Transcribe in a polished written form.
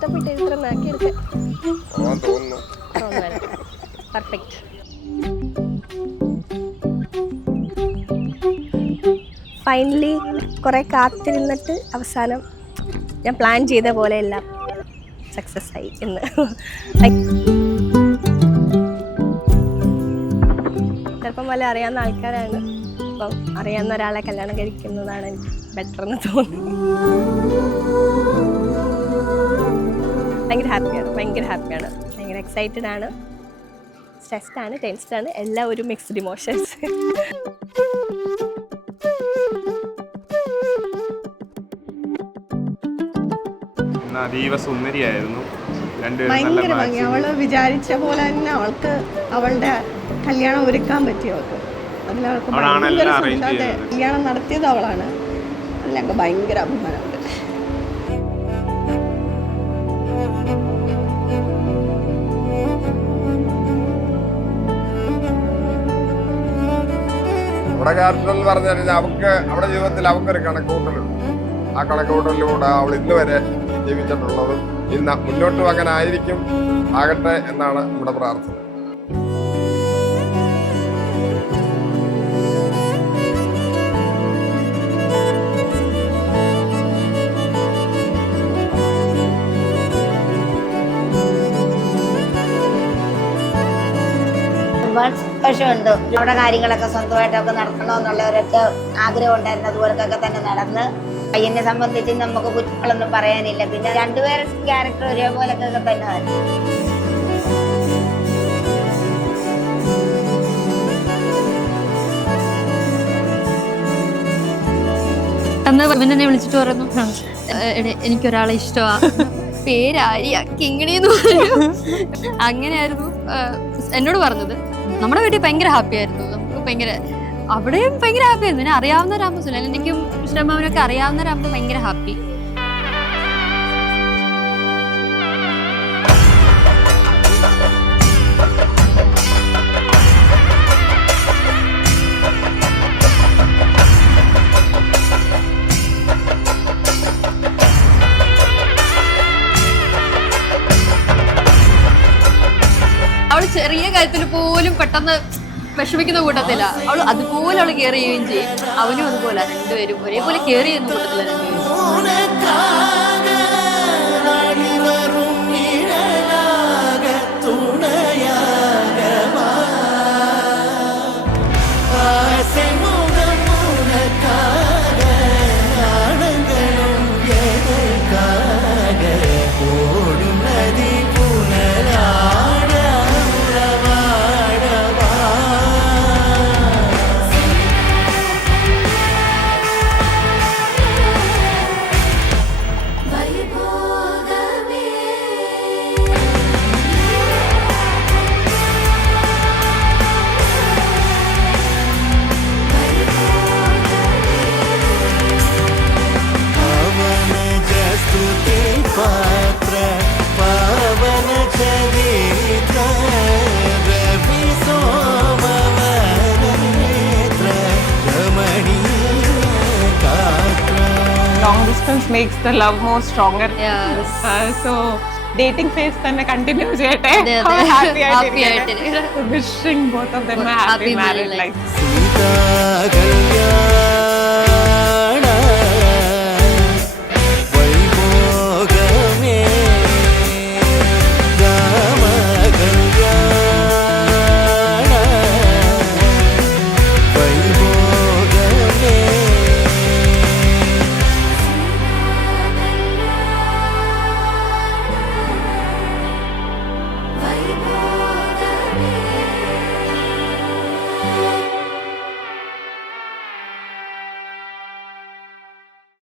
കഷ്ടപ്പെട്ട് ഇത്ര നാക്കിയെടുക്കാൻ perfect. Finally കുറേ കാത്തിരുന്നിട്ട് അവസാനം ഞാൻ പ്ലാൻ ചെയ്ത പോലെ എല്ലാം സക്സസ് ആയി എന്ന്. ചിലപ്പം വല്ല അറിയാവുന്ന ആൾക്കാരാണ്, അപ്പം അറിയാവുന്ന ഒരാളെ കല്യാണം കഴിക്കുന്നതാണ് എനിക്ക് ബെറ്റർ എന്ന് തോന്നുന്നു. ഭയങ്കര ഹാപ്പിയാണ്, ഭയങ്കര എക്സൈറ്റഡ് ആണ്, സ്ട്രെസ്ഡ് ആണ്, ടെൻസ്ഡ് ആണ്, എല്ലാം ഒരു മിക്സ്ഡ് ഇമോഷൻസ്. അതീവ സുന്ദരിയായിരുന്നു, ഭയങ്കര ഭംഗി. അവള് വിചാരിച്ച പോലെ തന്നെ അവൾക്ക് അവളുടെ കല്യാണം ഒരുക്കാൻ പറ്റി. അവൾക്ക് അതിലവൾക്ക് കല്യാണം നടത്തിയത് അവളാണ്. അതിലൊക്കെ ഭയങ്കര അഭിമാനമുണ്ട്. അവിടെ ക്യാരക്ടർ എന്ന് പറഞ്ഞു കഴിഞ്ഞാൽ അവൾക്ക് അവിടെ ജീവിതത്തിൽ അവൾക്കൊരു കണക്കുകൂട്ടലുണ്ട്. ആ കണക്കുകൂട്ടലിലൂടെ അവൾ ഇന്ന് വരെ ജീവിച്ചിട്ടുള്ളതും ഇന്ന് മുന്നോട്ടും അങ്ങനെ ആയിരിക്കും, ആകട്ടെ എന്നാണ് നമ്മുടെ പ്രാർത്ഥന. സന്തോഷമുണ്ട്. അവിടെ കാര്യങ്ങളൊക്കെ സ്വന്തമായിട്ടൊക്കെ നടത്തണമെന്നുള്ളവരൊക്കെ ആഗ്രഹം ഉണ്ടായിരുന്നു. അതുപോലൊക്കെ തന്നെ നടന്ന്. പയ്യനെ സംബന്ധിച്ച് നമുക്ക് കുറ്റങ്ങളൊന്നും പറയാനില്ല. പിന്നെ രണ്ടുപേരും ക്യാരക്ടർ ഒരേപോലൊക്കെ തന്നെ വരും. ഇവനെ വിളിച്ചിട്ട് പറഞ്ഞു, എനിക്കൊരാളെ ഇഷ്ടമാണ്, പേരാര്യ കിങ്ങിണി എന്ന് പറയും. അങ്ങനെയായിരുന്നു എന്നോട് പറഞ്ഞത്. നമ്മുടെ വീട്ടിൽ ഭയങ്കര ഹാപ്പി ആയിരുന്നു. നമുക്ക് ഭയങ്കര അവിടെയും ഭയങ്കര ഹാപ്പി ആയിരുന്നു. പിന്നെ അറിയാവുന്നവരാകുമ്പോൾ സുനിൽ, എനിക്കും ശ്രീമാവനൊക്കെ അറിയാവുന്നവരാകുമ്പോൾ ഭയങ്കര ഹാപ്പി. അവള് ചെറിയ കാര്യത്തിൽ പോലും പെട്ടെന്ന് വിഷമിക്കുന്ന കൂട്ടത്തില്ല. അവള് അതുപോലെ അവള് കെയർ ചെയ്യുകയും ചെയ്യും. അവനും അതുപോലെ, രണ്ടുപേരും ഒരേപോലെ കെയർ ചെയ്യുന്ന കൂട്ടത്തില്ല രണ്ടുപേരും. Long distance makes the love more stronger. Yes. So dating phase തന്നെ continue ചെയ്യട്ടെ. Happy ആയിട്ട്. Wishing both of them a happy married life.